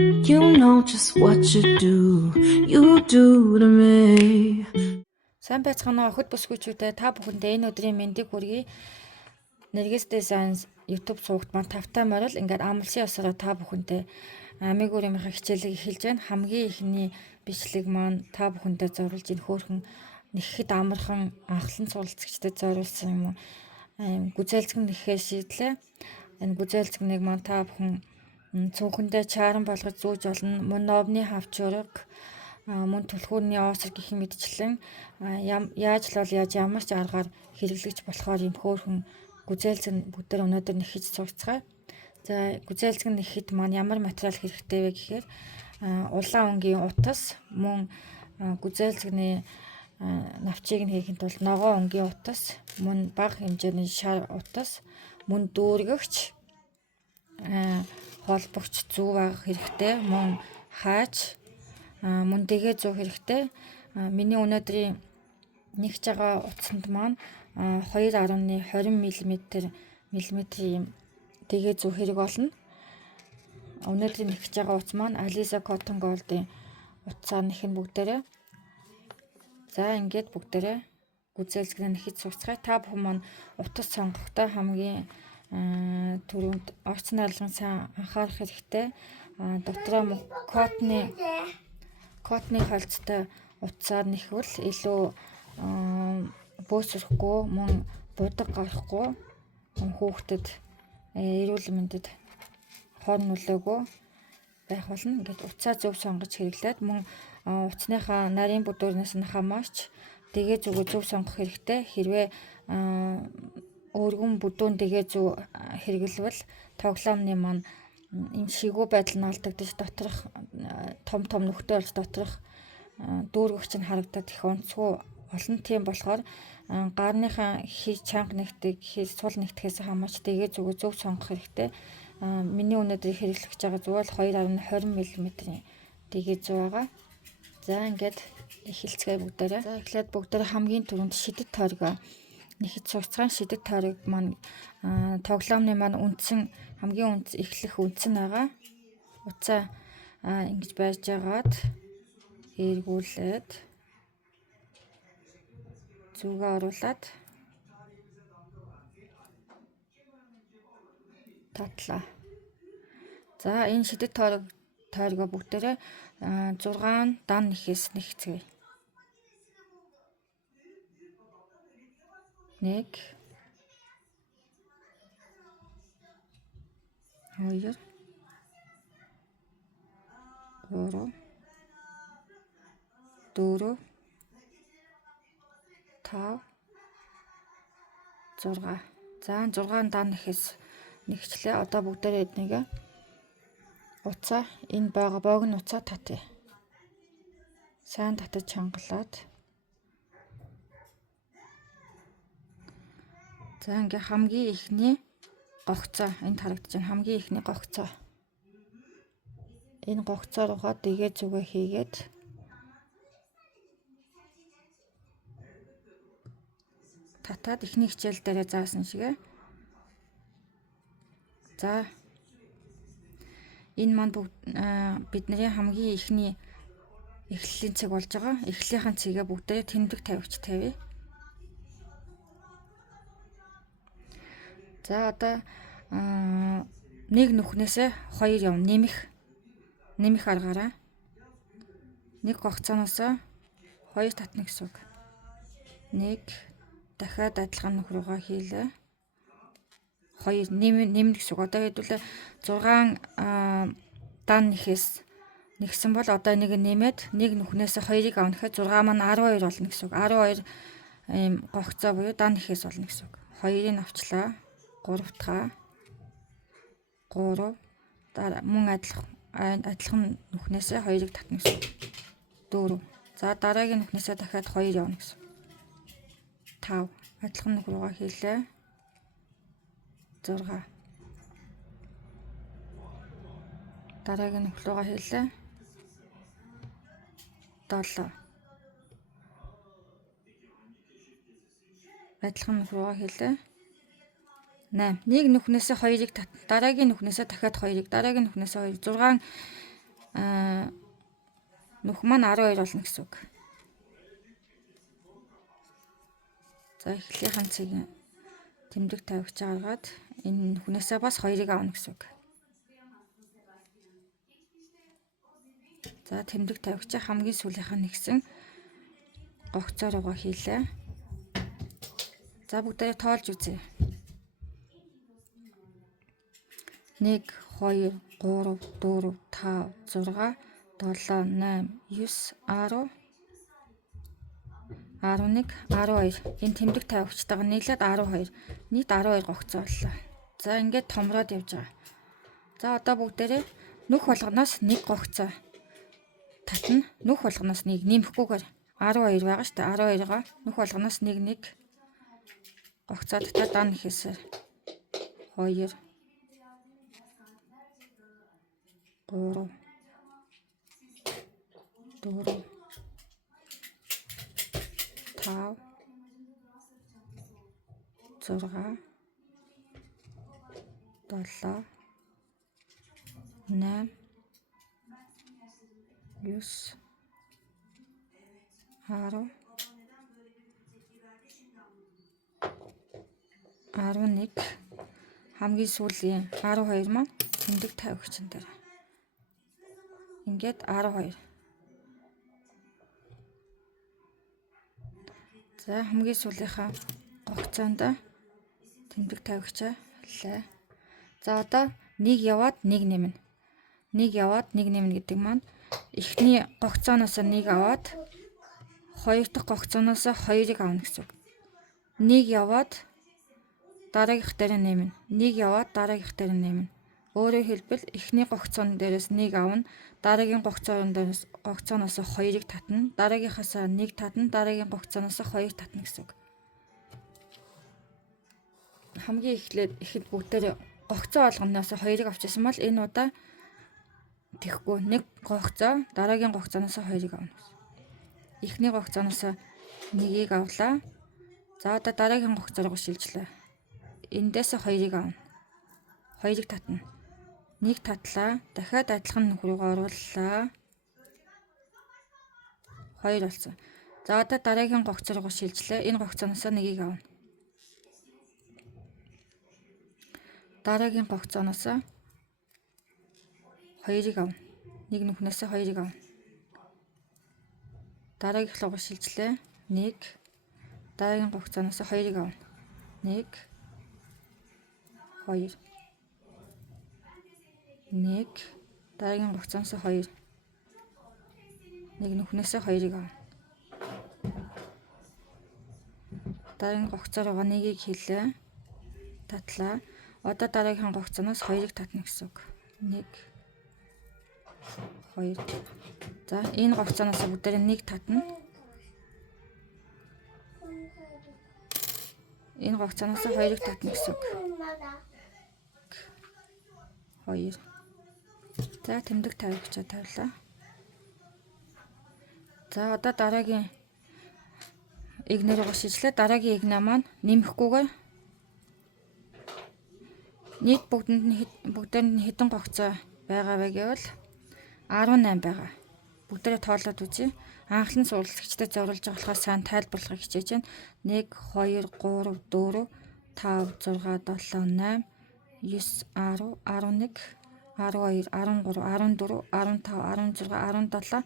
You know just what you do to me. Сайн байцгаана уу охид бүсгүйчүүдээ та бүхэндээ энэ өдрийн мэндийг хүргэе. Нэргээс дизайн YouTube суугт маань тавтай морил ингээд амлсан ёсороо та бүхэнтэй амигуурийнхаа хичээлийг эхэлж байна. Хамгийн ихний бичлэг маань та бүхэндээ зориулж энэ хөөрхөн нэхэхэд амархан анхлан суралцагчдад зориулсан юм. Гүзээлцгэн нэхээ шийдлээ. Энэ гүзээлцгнийг маань та бүхэн цүнхэндээ чааран болгож зүүж болно. Мөн новны хавчураг мөн түлхүүрний оосор гэх мэтчлэн яаж л бол яаж ямар ч аргаар хэрэглэж болохоор юм хөөрхөн гүзээлцэн бүгдээр өнөөдөр нэхэж цугцгаая. За гүзээлцэн нэхэд маань ямар материал хэрэгтэй вэ гэхээр улаан өнгийн утас, мөн гүзээлцэний навчийг нь хийхэд бол ногоон өнгийн утас, мөн бага хэмжээний шар утас, мөн дүүргэгч, холбогч зүү байх хэрэгтэй, мөн хаач, мөн дэгээ зүү хэрэгтэй. Миний өнөөдрийн нэгж байгаа утсанд маань 2.20 мм дэгээ зүү хэрэг болно. Өнөөдрийн нэгж байгаа утас маань Aliza Cotton Gold-ийн утсаар нэхэн бүгдээрээ. За ингээд бүгдээрээ гүзээлцгэн нэхэд суцгаая. Та бүхэн маань утас сонгохдоо хамгийн түрүүнд орц нарлагын сайн анхаарах хэрэгтэй. Дотроо котны холцтой утсаар нэхвэл илүү бөөсөхгүй, мөн будаг гарахгүй, хүүхдэд эрүүл мэндэд хор нөлөөгөө байх болно. Ингээд утсаа зөв сонгож хэрэглээд мөн утасныхаа нарийн бүдүүрнээс нь хамаарч дэгээ зүгөө зөв сонгох хэрэгтэй. Хэрвээ өргөн бүдүүн дэгээ зүг хэрэглэвэл тоглоомны маань юм шигүү байдал нь алдагдаж доторх том нөхтэй болж доторх дүүргэгч нь харагдаад их онцгүй олон. Тийм болохоор гарныхаа чанга нэгтийг сул нэгтгэхээс хамаарч дэгээ зүгөө зөв сонгох хэрэгтэй. Миний өнөөдөр хэрэглэж байгаа зүг бол 2.20 мм дэгээ зүг байгаа. За ингээд эхэлцгээе бүгдээрээ. За эхлээд бүгдээрээ хамгийн түрүүнд шидэт тойргоо нэхэд суцгаан. Шидэт тойрог маань тоглоомны маань хамгийн эхлэх үндсэн байгаа. Утсаа ингэж байж байгаад эргүүлээд зүгээ оруулаад татлаа. За энэ шидэт тойргоо бүгдээрээ 6 дан нэхээс нэгцгээе. 1 2 3 4 5 6. За 6 дан нэхээс нэгчлээ. Одоо бүгдээрээ эднийг утсаа энэ байгаа богино утсаа татъя. Сайн татаж чангалаад. За ингээ хамгийн ихний гогцоо энд харагдаж байна. Хамгийн ихний гогцоо. Энэ гогцоо руугаа дэгээ зүгээ хийгээд татаад ихний хичээл дээрээ заасан шигээ. За энэ маань бидний хамгийн ихний эхлэлийн цаг болж байгаа. Эхлэлийнхэн цэгээ бүгдээ тэмдэг тавьж тавья. За одоо нэг нүхнээсээ 2 явна. Нэмэх аргаараа нэг гогцооноосоо 2 татна гэсэн үг. 1 дахиад адилхан нүх руугаа хийлээ. 2 нэмнэ гэсэн үг. Одоо хэдүүлээ 6 дан нэхээс нэгсэн бол одоо нэг нэмээд нэг нүхнээсээ 2-ыг авна гэхэд 6 маань 12 болно гэсэн үг. 12 ийм гогцоо буюу дан нэхээс болно гэсэн үг. 2-ыг авчлаа. 3 дахь 3 мөн адилхан нүхнээсээ 2-ыг татна гэсэн үг. 4. За дараагийн нүхнээсээ дахиад 2 явна гэсэн. 5. Адилхан нүх руугаа хийлээ. 6. Дараагийн нүх руугаа хийлээ. 7. Адилхан нүх руугаа хийлээ. 8. Нэг нүхнээсээ 2-ыг татна. Дараагийн нүхнээсээ дахиад 2-ыг, дараагийн нүхнээсээ 2. Нүх маань 12 болно гэсэн үг. За эхлийнхэн цэгийн тэмдэг тавигч гаргаад энэ нүхнээсээ бас 2-ыг авна гэсэн үг. За тэмдэг тавигч хамгийн сүүлийнхэн нэгсэн гогцоо руугаа хийлээ. За бүгдээ тоолж үзье. 1 2 3 4 5 6 7 8 9 10 11 12. Энэ тэмдэг тавигчтайгаа нийлээд 12. Нийт 12 гогцоо боллоо. За ингээд томроод явж байгаа. За одоо бүгдээрээ нүх болгоноос 1 гогцоо татна. Нүх болгоноос 1 нэмэхгүйгээр 12 байгаа шүү дээ. 12-гоо нүх болгоноос 1 гогцоо татаад дан нэхээсээр 2 3 4 5 6 7 8 9 10 11 хамгийн сүүлийн 12 маань тэмдэг тавигчин дээр. Ингээд 12. За хамгийн сүүлийнхаа гогцоонд тэмдэг тавигчаа хэллээ. За одоо 1 яваад 1 нэмнэ. 1 яваад 1 нэмнэ гэдэг маань эхний гогцооноос 1 аваад 2 дахь гогцооноос 2-ыг авна гэсэн үг. 1 яваад дараагийнх дээр нэмнэ. 1 яваад дараагийнх дээр нэмнэ. Өөрөөр хэлбэл эхний гогцоон дээрээс 1 авна, дараагийн гогцооноос 2-ыг татна, дараагийнхаас 1 татна, дараагийн гогцооноос 2 татна гэсэн үг. Хамгийн ихэд бүгдээр гогцоо болгоноос 2-ыг авчихсан бол энэ удаа тэхгүй 1 гогцоо дараагийн гогцооноос 2-ыг авна. Эхний гогцооноос 1-ийг авлаа. За одоо дараагийн гогцоо руу шилжлээ. Эндээс 2-ыг авна. 2-ыг татна. 1 татлаа. Дахиад адилхан нүх рүүгээ орууллаа. 2 болсон. За одоо дараагийн гогцоо руу шилжлээ. Энэ гогцооноос 1-ийг авна. Дараагийн гогцооноос 2-ыг авна. 1 нүхнээс 2-ыг авна. Дараагийн руу шилжлээ. 1 дараагийн гогцооноос 2-ыг авна. 1 2 1 дараагийн гогцооноос 2 1 нүхнээс 2-ыг авна. Дараагийн гогцоо руугаа 1-ийг хийлээ. Татлаа. Одоо дараагийн гогцооноос 2-ыг татна гэсэн үг. 1 2. За энэ гогцооноос бүгдээр 1 татна. Энэ гогцооноос 2-ыг татна гэсэн үг. 2. За тэмдэг тавигчаа тавилаа. За одоо дараагийн игнэр руу шижлээ. Дараагийн игнэ маань нэмэхгүйгээр нийт бүгдээр нь хэдэн гогцоо байгаа вэ гэвэл 18 байгаа. Бүгдээрээ тоолоод үзье. Анхлан сурвалжлагчдад зориулж байгаа болохоор сайн тайлбарлахыг хичээж байна. 1 2 3 4 5 6 7 8 9 10 11 12 13 14 15 16 17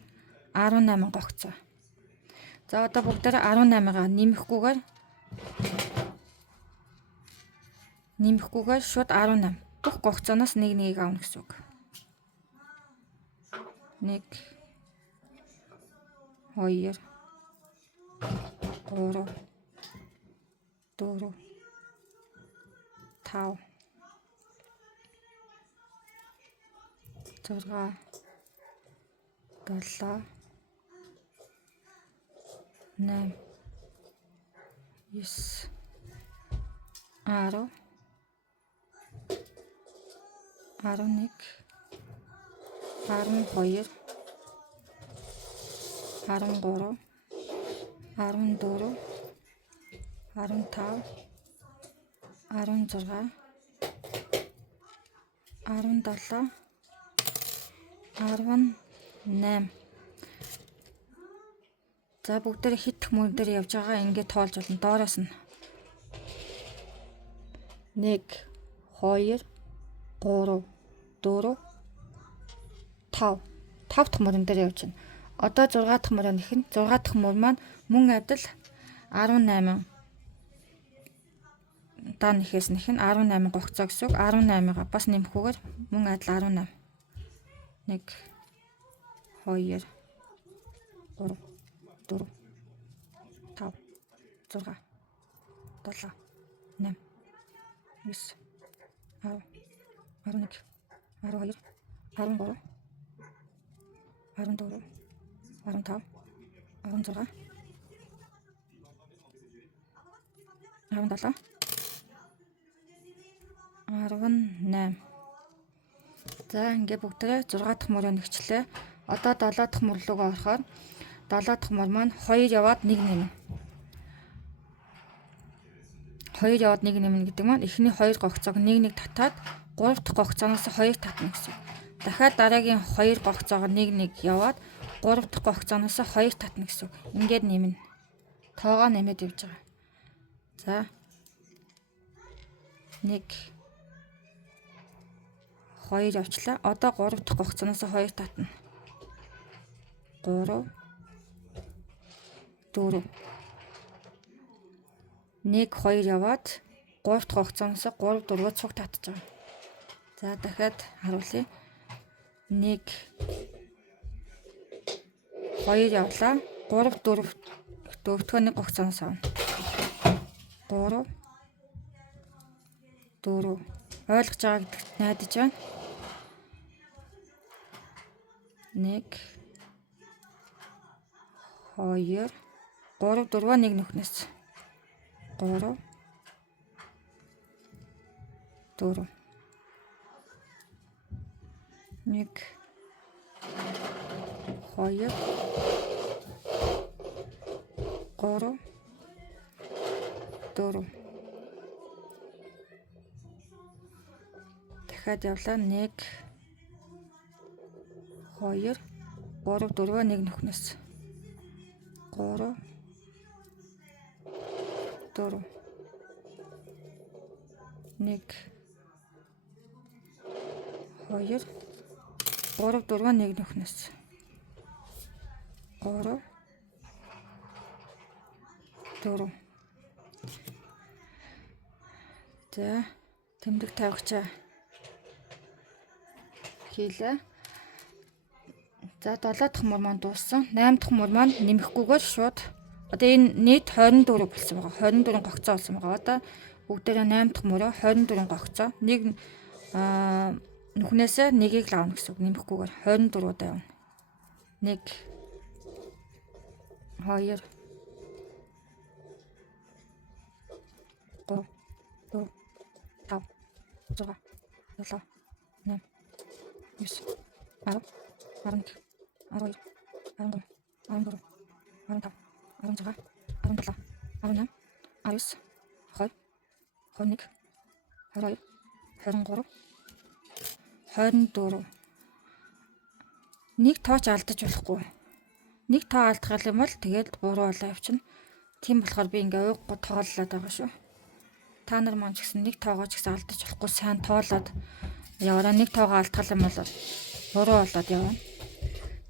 18 гогцоо. За одоо бүгдээрээ 18-гаа нэмэхгүйгээр шууд 18. Бүх гогцооноос 1-1-ийг авна гэсэн үг. 1 2 3 4 5 6 7 8 9 10 11 12 13 14 15 16 17 18. За бүгдээр хит мөн дээр явж байгаа. Ингээд тоолж болно. Доороос нь 1 2 3 4 5 дахь мөрөн дээр явж байна. Одоо 6 дахь мөрөө нэхэн. 6 дахь мөр маань мөн адил 18 даа нэхээс нэхэн 18 гогцоо гэсэн үг. 18-га бас нэмэхгүйгээр мөн адил 18. 1 2 3 4 5 6 7 8 9 10 11 12 13 14 15 16 17 18. За ингээ бүгдээ 6 дахь мөрөө нэгчлээ. Одоо 7 дахь мөр руугаа орохоор 7 дахь мөр маань 2 яваад 1 нэмнэ. 2 яваад 1 нэмнэ гэдэг маань эхний 2 гогцоог 1 татаад 3 дахь гогцооноос 2 татна гэсэн. Дахиад дараагийн 2 гогцоогоо 1 яваад 3 дахь гогцооноос 2 татна гэсэн. Ингээд нэмнэ. Тоогоо нэмээд явж байгаа. За 1 2 явчлаа. Одоо 3 дахь гогцооноос 2 татна. 3 4 1 2 яваад 3 дахь гогцооноос 3 4 цуг татж байгаа. За дахиад харуулъя. 1 2 явлаа. 3 4 дөрөвдүгээр нэг гогцооноос авна. 3 4 ойлгож байгаа гэдэгт найдаж байна. 1 2 3 4 1 нүхнээс 3 4 1 2 3 4 дахиад явлаа. 1 2 3 4 1 нүхнээс 3 4 1 2 3 4 1 нүхнээс 3 4. За тэмдэг тавигчаа хийлээ. За 7 дахь мөр маань дууссан. 8 дахь мөр маань нэмэхгүйгээр шууд одоо энэ нийт 24 болсон байгаа. 24 гогцоо болсон байгаа. Одоо бүгдээрээ 8 дахь мөрөө 24 гогцоо. Нэг нүхнээсээ нэгийг л авна гэсэн үг. Нэмэхгүйгээр 24 удаа явна. 1 2 3 4 5 6 7 8 9 10 11 12 13 14 15 16 17 18 19 20 21 22 23 24. Нэг тооч алдаж болохгүй. Нэг тоо алдах юм бол тэгээд буруу болоо явчихна. Тийм болохоор би ингээ уйггүй тооллоод байгаа шүү. Та нар маань ч гэсэн нэг тоогоо ч гэсэн алдаж болохгүй сайн тоолоод яваараа. Нэг тоогоо алдах юм бол буруу болоод явна.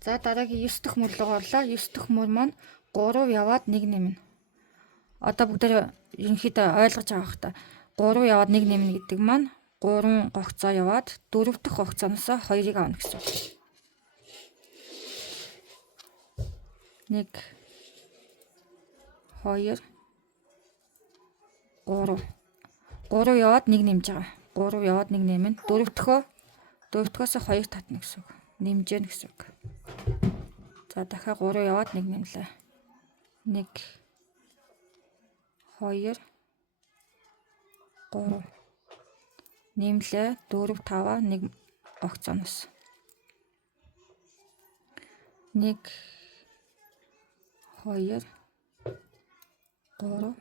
За дараагийн 9 дахь мөр руу орлоо. 9 дахь мөр маань 3 яваад 1 нэмнэ. Одоо бүгдээ ерөнхийдөө ойлгож байгаа хэрэг та. 3 яваад 1 нэмнэ гэдэг маань 3 гогцоо яваад 4 дахь гогцооноос 2-ыг авна гэсэн үг. 1 2 3 3 яваад 1 нэмж байгаа. 3 яваад 1 нэмэн 4 дахь-өөс 2 татна гэсэн үг. Нэмжээн гэсэн үг. За дахиад 3 яваад 1 нэмлээ. 1 2 3 нэмлээ 4 5 1 гогцооноос 1 2 3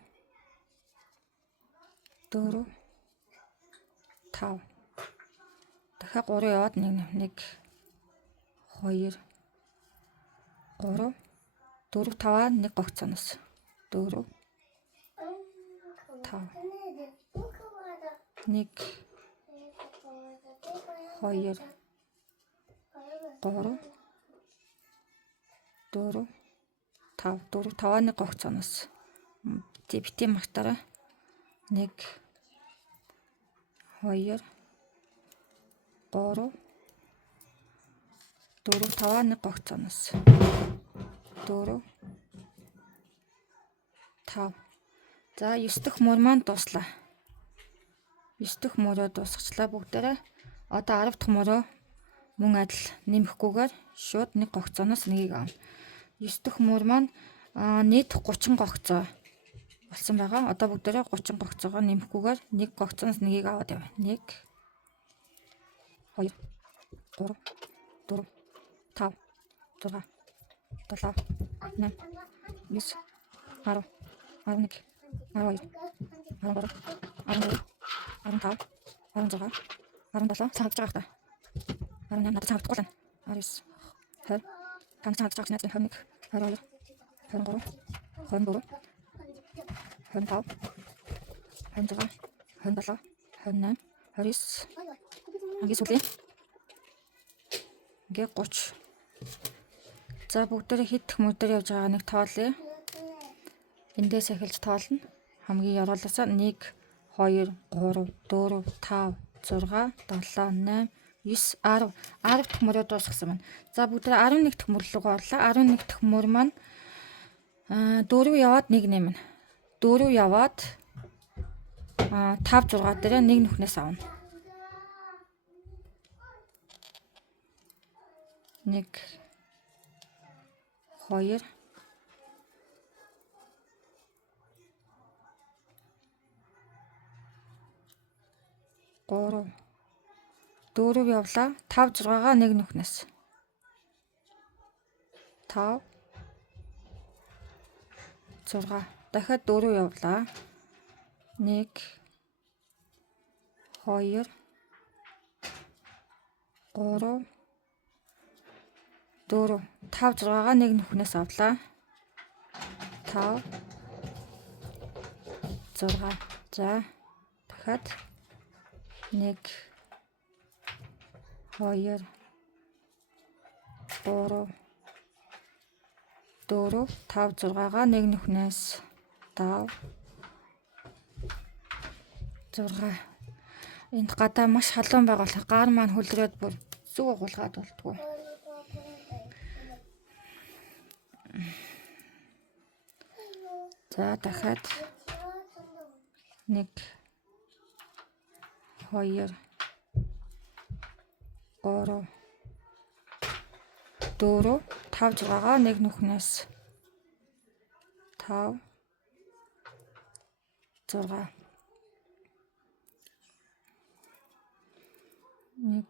4 5 дахиад 3 яваад 1 1 2 3 4 5-аа 1 гогцооноос 4 5 1 2 3 4 5 4 5-аа 1 гогцооноос битийн мартаараа 1 2 3 4 5-аа 1 гогцооноос 4 5. За 9 дахь мөр маань дуслаа. 9 дахь мөрөө дуусгачлаа бүгдээрээ. Одоо 10 дахь мөрөө мөн адил нэмэхгүйгээр шууд 1 гогцооноос 1-ийг авна. 9 дахь мөр маань нийт 30 гогцоо болсон байгаа. Одоо бүгдээрээ 30 гогцоогоо нэмэхгүйгээр 1 гогцооноос 1-ийг аваад явна. 1 2 3 4 5 6 7 8 9 10 11 12 13 14 15 16 17 цагт байгаа хта 18 надад цагт гол 19 20 тань цагт байгаа чинь 21 22 23 24 25 26 27 28 29 анги сүлээ ингээ 30. За бүгдээрээ хэд дэх мөр дээр явж байгаа нэг тоолъё. Эндээс эхэлж тоолно. Хамгийн яруулаасаа 1 2 3 4 5 6 7 8 9 10 дахь мөрөө дуусгасан байна. За бүгдээ 11 дахь мөр рүү орлоо. 11 дахь мөр маань 4 яваад 1 нэмнэ. 4 яваад 5 6 дээр 1 нүхнээс авна. 1 2 3 4 явлаа. 5 6-гаа 1 нүхнээс 5 6 дахиад 4 явлаа. 1 2 3 4 5 6-гаа 1 нүхнээс авлаа. 5 6 за дахиад 1 2 3 4 5 6-гаа 1 нүхнээс 5 6. Энд гадаа маш халуун байгаа болохоор гар маань хөлрөөд бүр зүг агуулгаад болтгоо. За дахиад 1 2 3 4 5 6-гаа 1 нүхнээс 5 6 1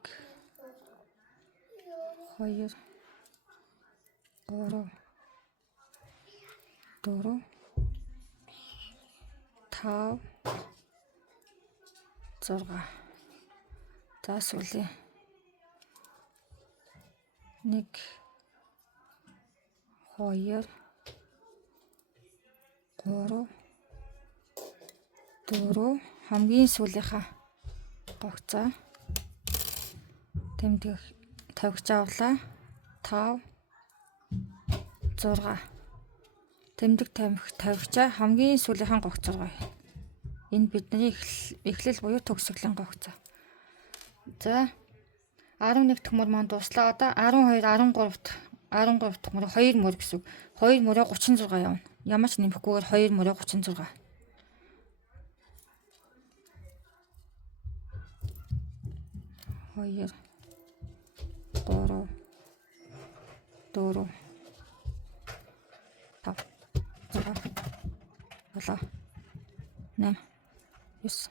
2 3 4 5 6. За сүлээ 1 2 3 4 хамгийн сүүлийнхаа гогцоо тэмдэг тавьж авлаа. 5 6 тэмдэг тавьчаа хамгийн сүүлийнхэн гогцоогоо. Энэ бидний эхлэл буюу төгсгөлийн гогцоо. За 11 дахь мөр маань дуслаа. Одоо 12 13 дахь мөр 2 мөр гэсэн. 2 мөрөө 36 явна. Ямар ч нэмэхгүйгээр 2 мөрөө 36. 2 3 4 5 6 7 8 9 10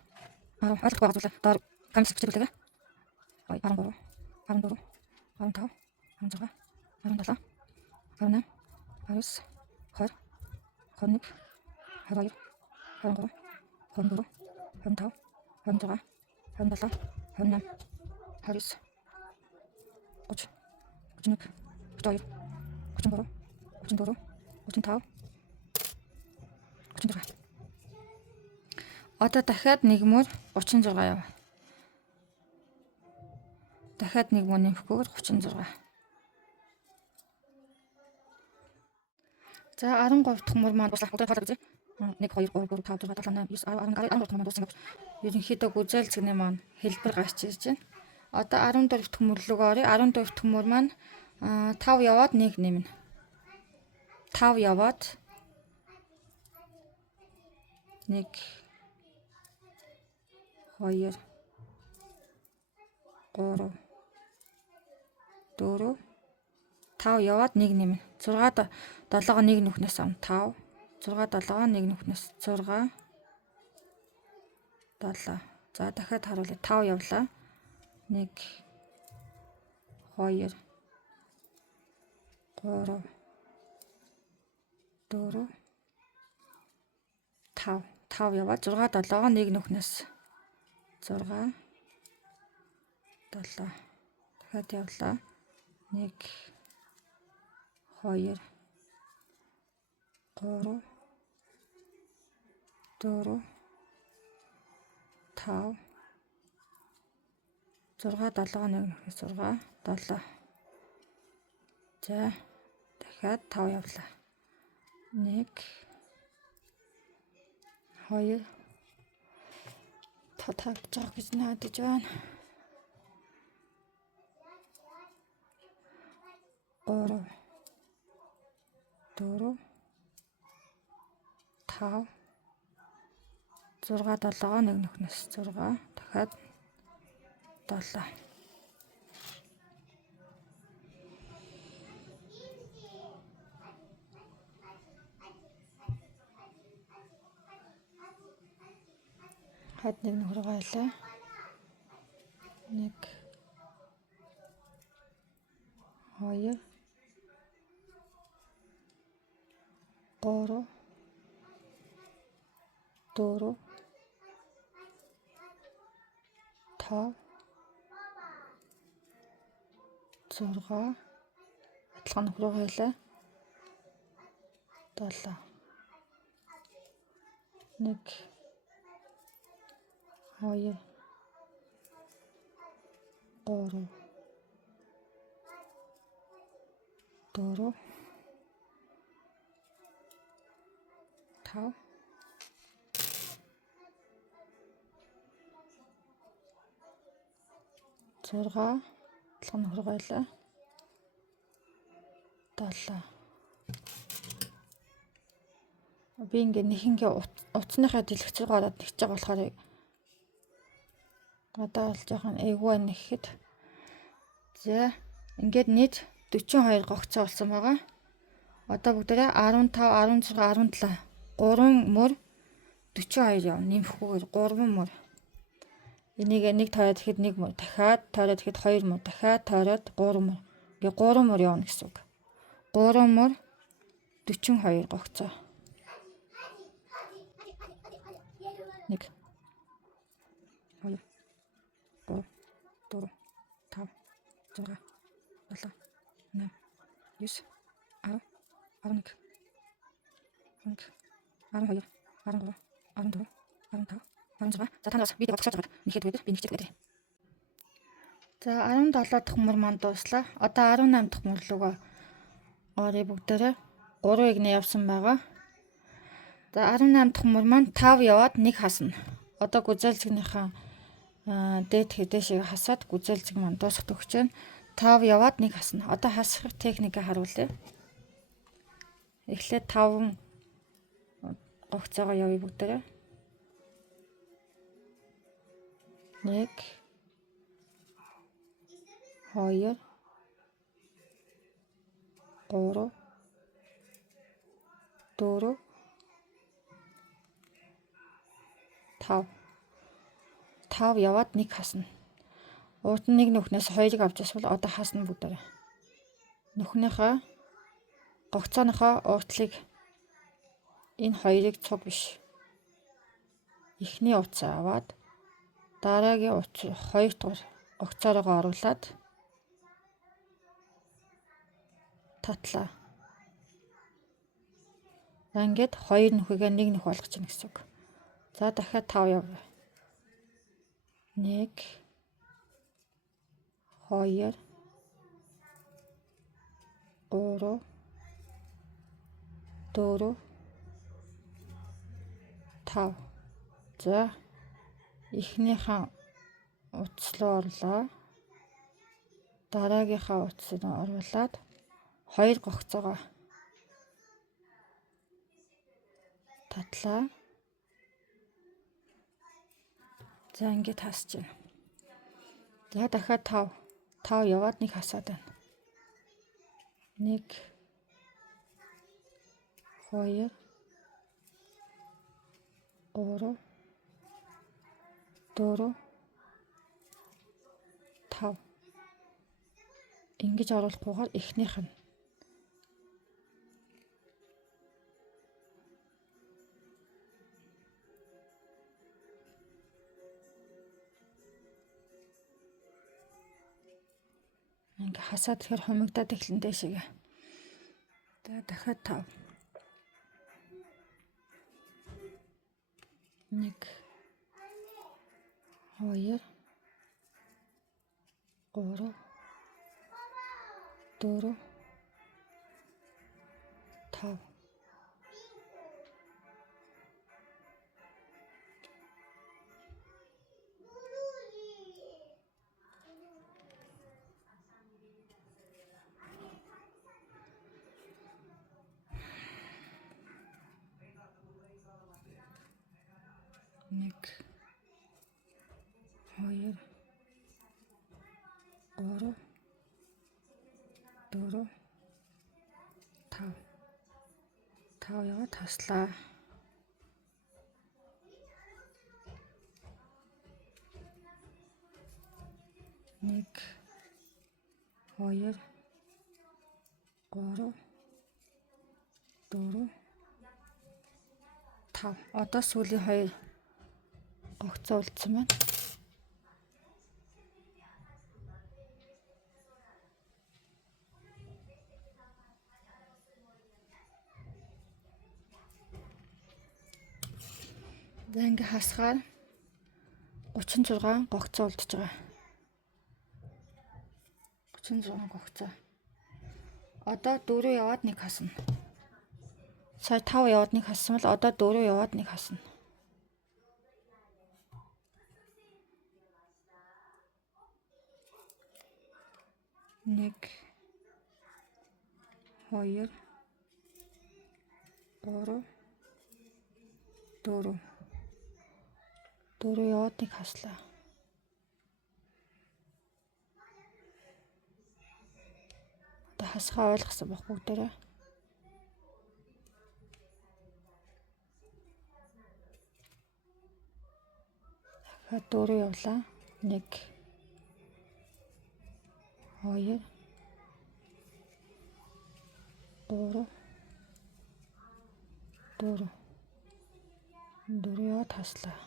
аль багуулаа доор камс бичүүлээ. 13 14 15 16 17 18 19 20 21 22 23 24 25 26 27 28 29 30 31 32, 33, 34, 35, 36. Одоо дахиад нэгмөр 36 яв. Дахиад нэг мөн нэмэхгүйгээр 36. За 13 дахь мөр маань дуслаа. Өдөр тоолоо үзье. 1 2 3 4 5 6 7 8 9 10 11 12 мөр дууссан. Ерөнхийдөө гүзээлцгний маань хэлбэр гарч ирж байна. Одоо 14 дахь мөр рүү оръё. 14 дахь мөр маань 5 яваад 1 нэмнэ. 5 яваад 1 2 3 4 5 яваад 1 нэмнэ. 6-д 7-го 1 нүхнээс авна. 5 6 7-го 1 нүхнээс 6 7. За дахиад харуулъя. 5 явлаа. 1 2 3 4 5. 5 яваад 6 7-го 1 нүхнээс 6 7. Дахиад явлаа. 1 2 3 4 5 6 7-го 1 нүхнээс 6 7. За дахиад 5 явлаа. 1 2 татаж байгаа гэж надад байна. 3 4 5 6 7-го 1 нүхнээс 6 дахиад 7. Хад нэг нөхөр гайлаа. 1 2 3 4 5 6 адилхан нөхөр гайлаа. 7 1 2 3 4 5 6 адилхан нөхөр гайлаа. 7. Би ингээ нэхингээ утасныхаа дэлгэцээр ороод нэгж байгаа болохоор одоо бол жоохон эйгүү нэхэд. За ингээд нийт 42 гогцоо болсон байгаа. Одоо бүгдээрээ 15 16 17 3 мөр 42 яв. Нэмэхгүйгээр 3 мөр. Энийг нэг тойроод ихэд 1 мөр, дахиад тойроод ихэд 2 мөр, дахиад тойроод 3 мөр. Ингээ 3 мөр явна гэсэн үг. 3 мөр 42 гогцоо. 1 2 3 4 5 6 7 8 9 10 11 12 13 14 15 16. За та нараас видео багсаад байгаа. Нэхэд байдаг. Би нэгчээд байдаг. За 17 дахь мөр маань дууслаа. Одоо 18 дахь мөр рүүгээ оръё бүгдээрээ. 3 игнэ явсан байгаа. За 18 дахь мөр маань 5 яваад 1 хасна. Одоо гүзээлцгийнхаа дээд хэдээшээ хасаад гүзээлцэг маань дуусах төгсөж байна. 5 яваад 1 хасна. Одоо хасах техникээ харуулъя. Эхлээд 5 гогцоогоо явъя бүгдээрээ. 1 2 3 4 5 5 яваад 1 хасна. Урд нь 1 нүхнээс 2-ыг авч асвал одоо хасна бүгдээрээ. Нүхнийхээ гогцооныхоо уртлыг энэ хоёрыг цуг биш. Эхний утсаа аваад дараагийн утас 2 дахь гогцоороо оруулаад татлаа. За ингээд 2 нөхөйгээ 1 нөх болгож чинь гэсэн үг. За дахиад 5 яваа. 1 2 3 4 5. За эхнийхэн утас руу орлоо. Дараагийнхаа утасыг оруулаад 2 гогцоогоо татлаа. За ингээд хасч байна. За дахиад 5 яваад 1 хасаад байна. 1 2 3 4 5. Ингэж оруулахгүйгээр эхнийх нь ингээ хасаад тэгэхээр хумигдаад эхлэн дэшигээ. За дахиад 5. 1 2 3 4 5. Нэг 2 3 4 5. 5 яваад таслаа. 1 2 3 4 5. Одоо сүүлийн 2 гогцоо үлдсэн байна. За ингээ хасгаар 36 гогцоо үлдэж байгаа. 36 гогцоо. Одоо 4 яваад 1 хасна. Сая 5 яваад 1 хассан бол одоо 4 яваад 1 хасна. 1 2 3 4. 4 яваад 1 хаслаа. Одоо хасгаа ойлгосон баг бүгдээрээ. Дахиад 4 явлаа. 1 2 3 4. 4 яваад хаслаа.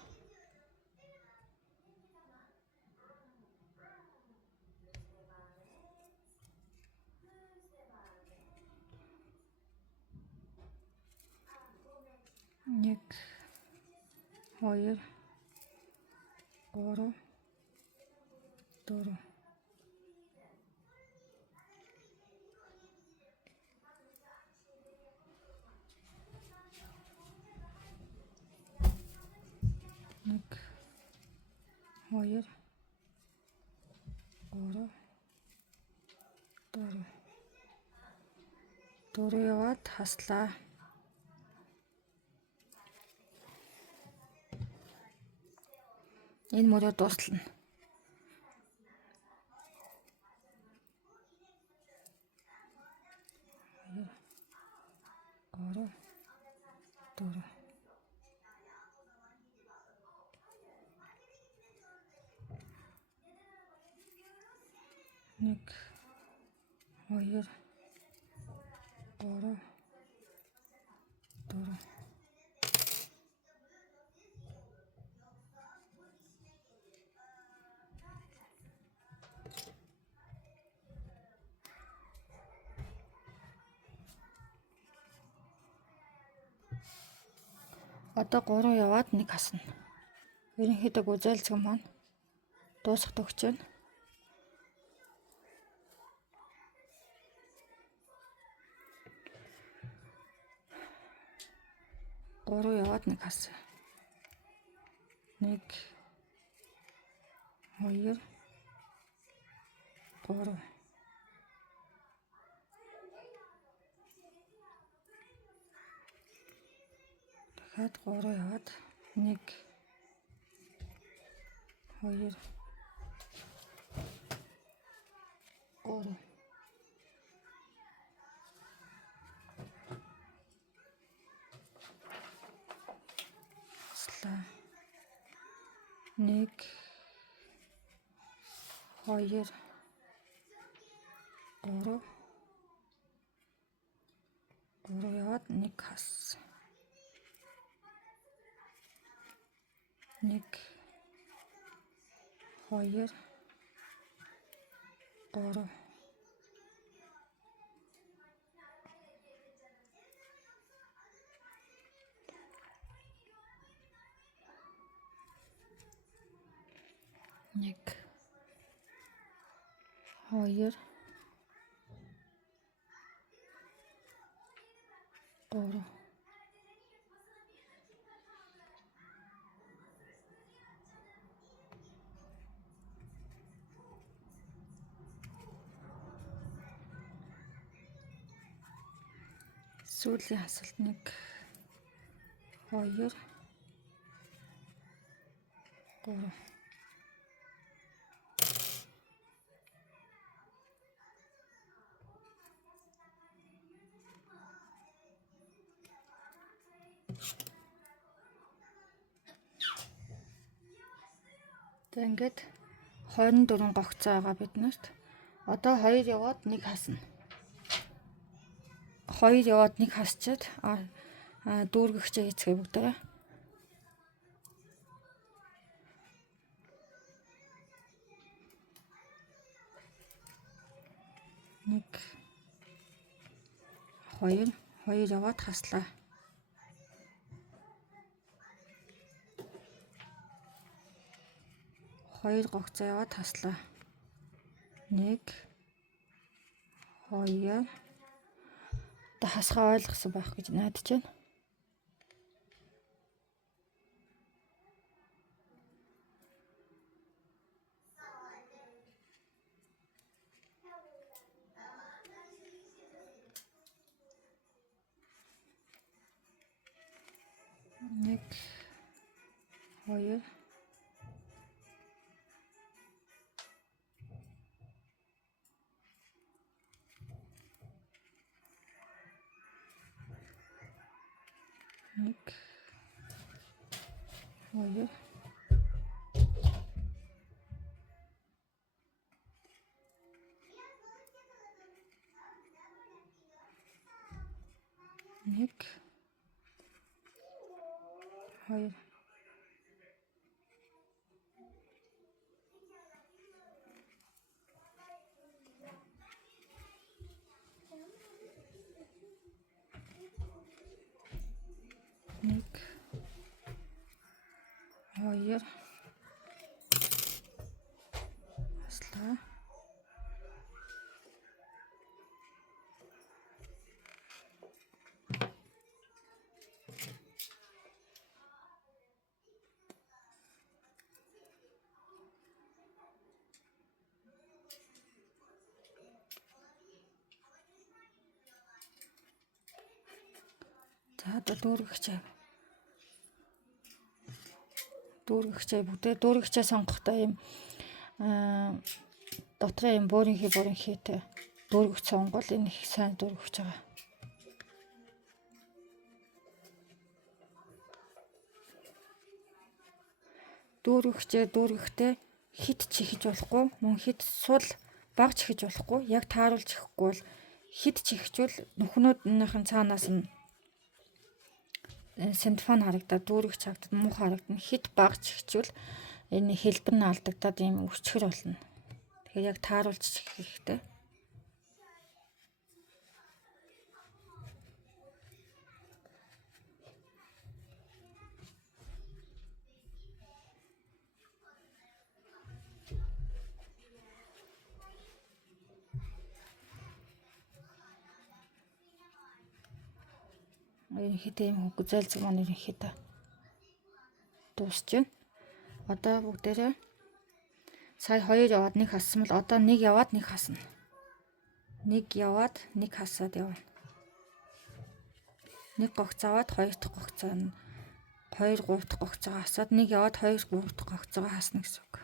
Нэг 2 3 4. Нэг 2 3 4. 4 яваад хаслаа. Энэ мөрөө дуслана. Ороо 4. Нэг 2 3 4. Одоо 3 яваад 1 хасна. Ерөнхийдөө гүзээлцэг маань дуусах төгсөж байна. Гурав яваад 1 хас. 1 2 3 дахиад 3 яваад 1 2 3 слаа 1 2 3 яваад 1 хас. 1 2 3 1 2 3 сүүлийн хасалт 1 2 3 За ингээд 24 гогцоо байгаа биднэрт. Одоо 2 яваад 1 хасна. 2 яваад 1 хасчаад дүүргэгчээ хийцгээе бүгдээ. 1 2 яваад хаслаа. 2 гогцоо яваад хаслаа. 1 2 та хасгаа ойлгосон байх гэж найдаж байна. Нэг 2 1 2 1 2 2 хаслаа. За дүүргэгчээ бүгдээ дүүргэгчээ сонгохдоо юм дотроо юм бууринхийтэй дүүргэгч сонгол энэ их сайн дүүргэгч байгаа. Дүүргэхдээ хит чихэж болохгүй, мөн хит сул баг чихэж болохгүй. Яг тааруулж ихэхгүй бол хит чихжүүл нүхнүүднийхэн цаанаас нь синтефон харагдаад дүүргэж харагдаад мух харагдана. Хит баг чихжүүл энэ хэлбэр нь алдагдаад ийм өчгөр болно. Тэгэхээр яг тааруулж чих хэрэгтэй. Ерөнхийдөө юм гүзэлцэг маань ерөнхийдөө дуусч байна. Одоо бүгдээрээ сая 2 яваад 1 хассан бол одоо 1 яваад 1 хасна. 1 яваад 1 хасаад явна. 1 гогц аваад 2 дахь гогцоо 2 3 дахь гогцоо хасаад 1 яваад 2 3 дахь гогцоо хасна гэсэн үг.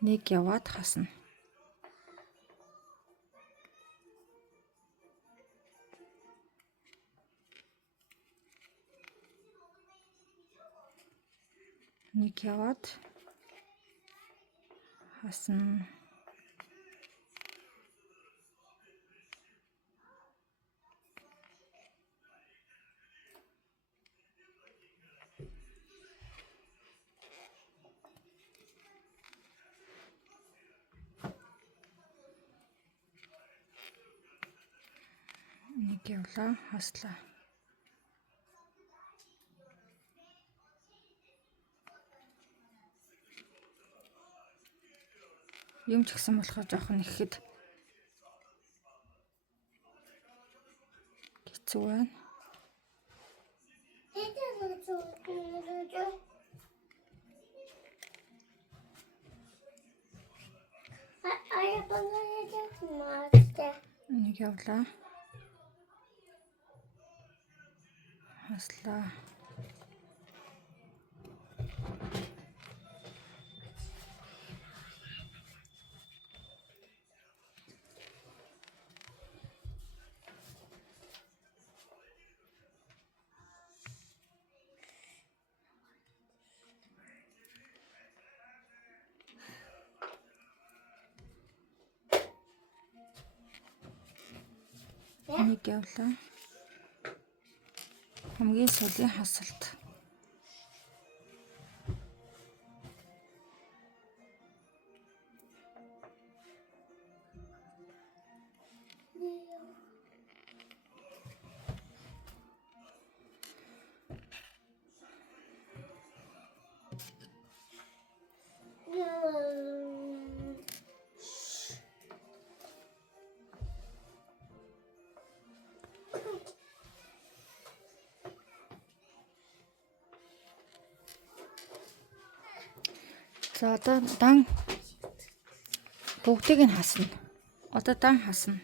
1 яваад хасна. Нэг яваад хасна. Нэг явлаа, хаслаа. Юм ч гэсэн болохоор жоохон ихэд хэцүү байна. Нэг явлаа. Хаслаа. Нэг явлаа. Хамгийн сүүлийн хасалт. За одоо дан бүгдийг нь хасна. Одоо дан хасна.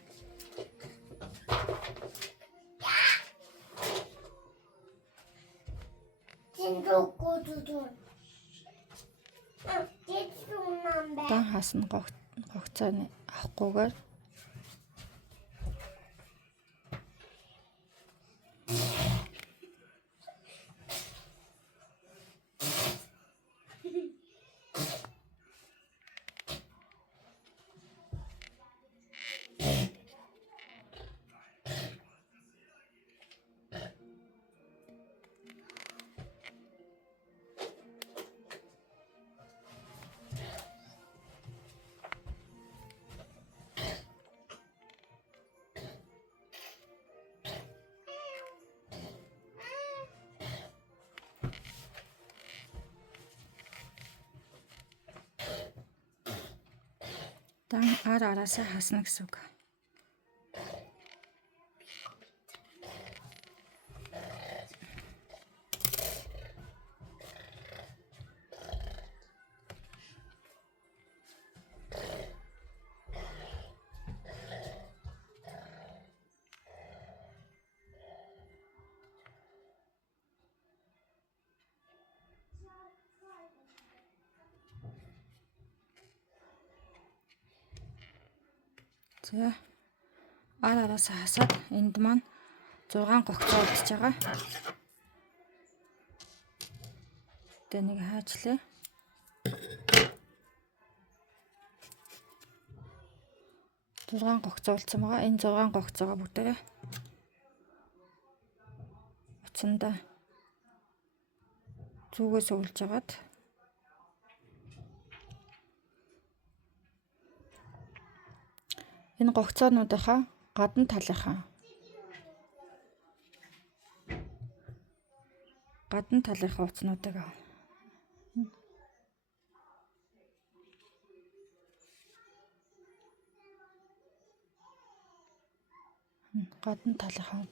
Дан хасна гогцоо авахгүйгээр дан араасаа хасна гэсэн үг. За араасаа хасаад энд маань 6 гогцоо удаж байгаа. Тэ нэг хаачлаа. 6 гогцоо болсон байгаа. Энэ 6 гогцоогоо бүгдээрээ утсандаа зүгээс өвлж агаад энэ гогцоонуудынхаа гадна талынхаа утснуудыг авна. гадна талынхаа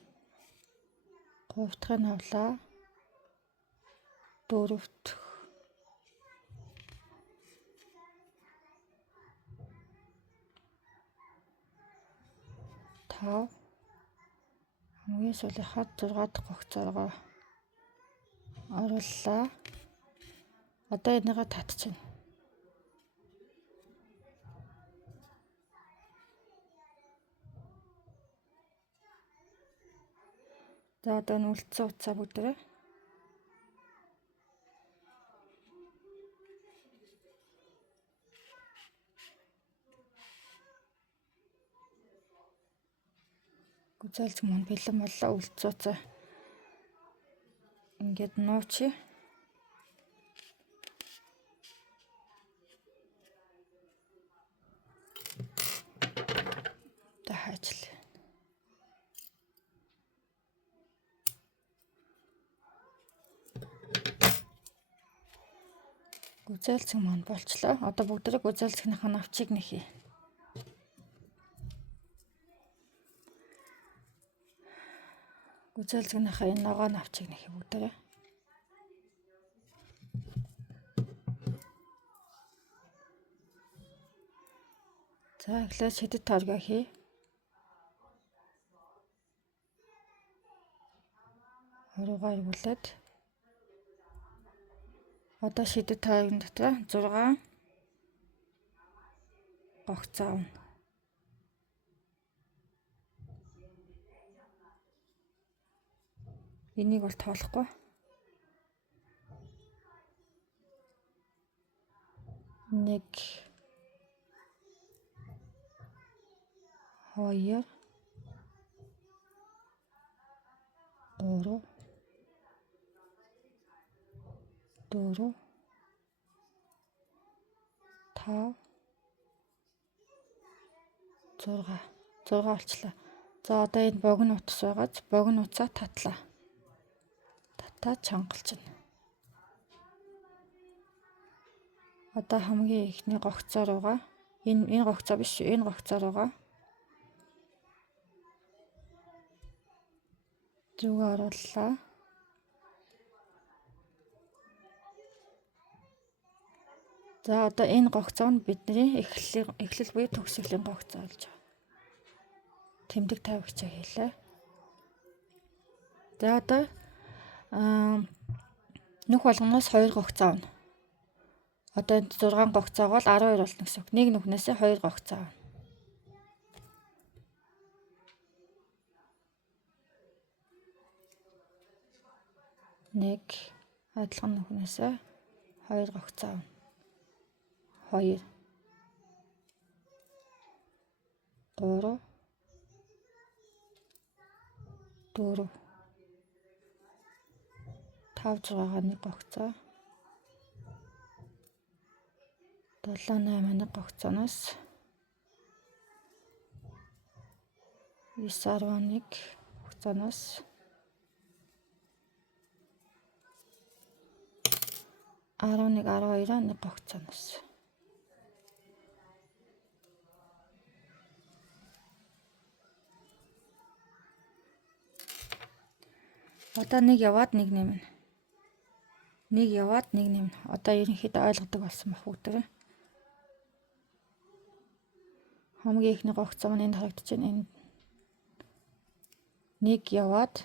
говьдохыг авлаа. Дөрөвт тав хамгийн сүүлийнхаа 6 дахь гогцоороо орууллаа. Одоо энийгээ татчихна. За одоо үлдсэн утсаа бүдрээ. Гүзээлцэх мөн бэлэн боллоо. Үлдсэн утсаа ингээд нуучи. Та хайчл. Гүзээлцэх мөн болчлоо. Одоо бүгдрийг гүзээлцэхнийхаа навчийг нэхий. Гүзээлцэхнийхаа энэ ногоо навчийг нэхий бүгдээрээ. За эхлээд шидэт тооргоо хий. Оройгоо эргүүлээд одоо шидэт тооргийн дотор 6 гогцоо авна. Энийг бол тоолохгүй. 1 2 3 4 5 6 болчлаа. За одоо энэ богино утас байгааз богино утсаа татлаа. Татаад чангалчихна. Одоо хамгийн ихний гогцоо руугаа энэ гогцоо биш, энэ гогцоо руугаа зүг орууллаа. За одоо энэ гогцоо нь бидний эхлэл буюу төгсгөлийн гогцоо болж байгаа. Тэмдэг тавигчаа хийлээ. За одоо нүх болгоноос 2 гогцоо авна. Одоо энэ 6 гогцоог бол 12 болно гэсэн үг. Нэг нүхнээсээ 2 гогцоо авна. Нэг адилхан нүхнээсээ 2 гогцоо авна. 2 3 4 5 6-гаа нэг гогцоо 7 8 нэг гогцооноос 9 11 гогцооноос 11 12-аа нэг гогцооноос одоо нэг яваад нэг нэмнэ. Нэг яваад нэг нэмнэ. Одоо ерөнхийдөө ойлгодог болсон баг бүгдээ. Хамгийн ихний гогцоо нь энд харагдаж байна. Энд нэг яваад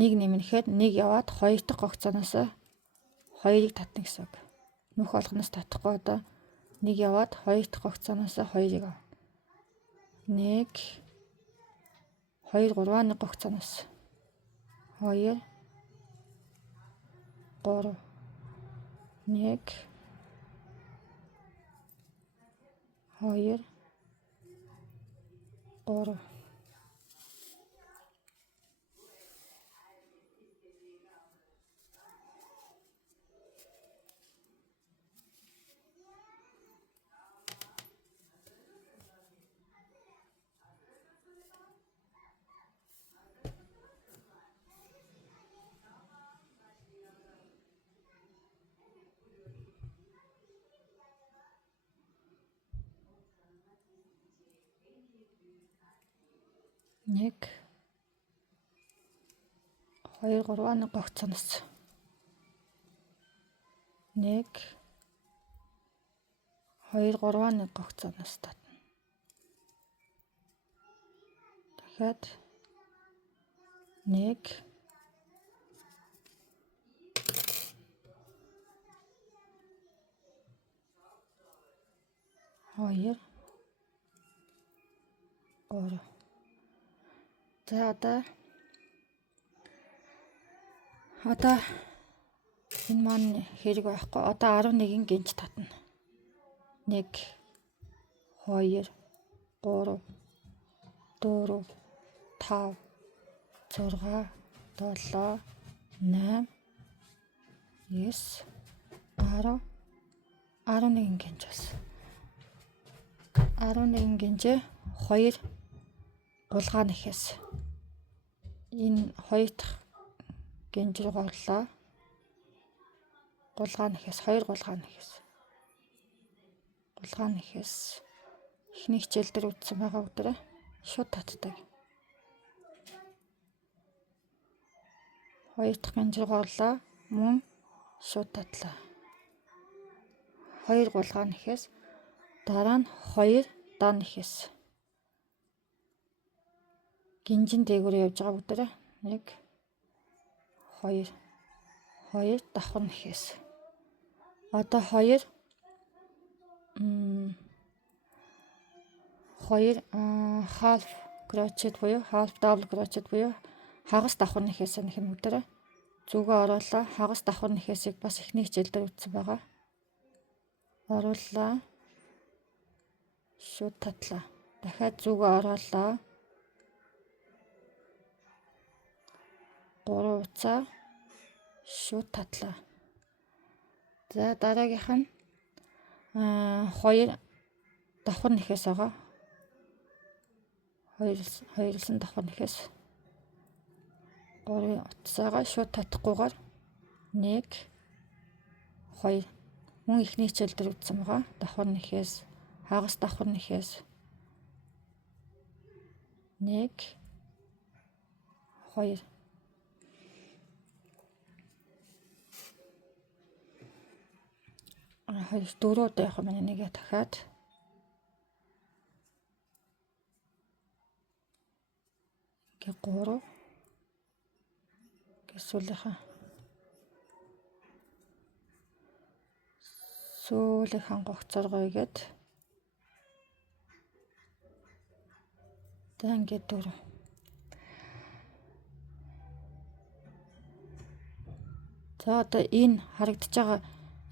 нэг нэмнэхэд нэг яваад 2 дахь гогцооноос 2-ыг татна гэсэн үг. Нүх болгоноос татахгүй одоо нэг яваад 2 дахь гогцооноос 2-ыг авна. 1 2 3-аа нэг гогцооноос 2 3 1 2 3 1 2 3 гогцоноос 1 2 3 гогцоноос татна. Дахиад 1 2 3. За одоо энэ маань хэрэг байхгүй. Одоо 11-ийн гинж татна. 1 2 3 4 5 6 7 8 9 10 11 гинж болсон. 11 гинжээ 2 гулгаан ихээс энэ 2 дахь гинж рүү орлоо. Гулгаан ихээс 2 гулгаан ихээс эхний хичээл дээр үтсэн байгаа өдрөө шууд татдаг. 2 дахь гинж рүү орлоо. Мөн шууд татлаа. 2 гулгаан ихээс дараа нь 2 дан ихээс гинжин дээгүүр явж байгаа бүгдээрээ 1 2 давхар нэхээс. Одоо 2 half crochet буюу half double crochet буюу хагас давхар нэхээс нэх юм бүгдээрээ зүгөө оруулаа. Хагас давхар нэхээсийг бас эхний хичээл дээр үтсэн байгаа. Оруулаа. Шууд татлаа. Дахиад зүгөө оруулаа. 3 уцаа шууд татлаа. За дараагийнх нь 2 давхар нэхээс байгаа. 2 давхар нэхээс 3 уцаагаа шууд татахгүйгээр 1 2 мөн ихний хичээл дээр үтсэн байгаа. Давхар нэхээс хагас давхар нэхээс 1 2 4 удаа явах юм нэгээ дахиад 3 сүүлийнхэн гогцоргоо игээд за ингээд 4. За одоо энэ харагдаж байгаа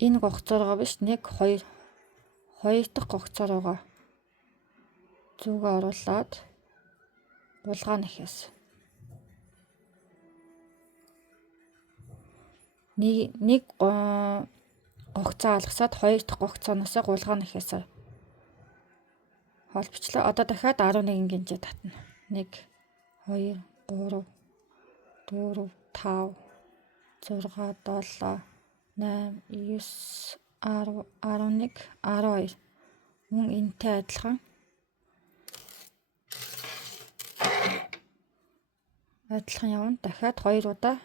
энэ гогцоргоо биш 1 2 дахь гогцоргоо зүгөө оруулаад гулгаан нэхээс нэг гогцоо алгасаад 2 дахь гогцооноос гулгаан нэхээс холбочлоо. Одоо дахиад 11 гинжээ татна. 1 2 3 4 5 6 7 8 9 10 11 12 мөн энэтэй адилхан явна. Дахиад 2 удаа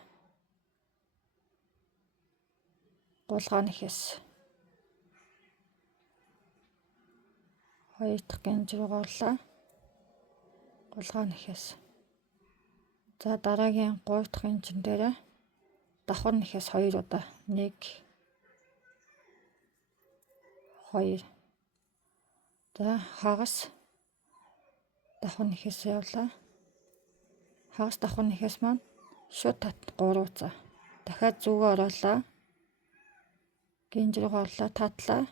гулгаан нэхээс 2 дахь гинж рүү орлоо. Гулгаан нэхээс. За дараагийн 3 дахь гинжин дээр давхар нэхээс 2 удаа 1 2 за хагас давхар нэхээс явлаа. Хагас давхар нэхээс маань шууд тат 3 уцаа. Дахиад зүгөө оруулаа. Гинж рүү орлоо татлаа.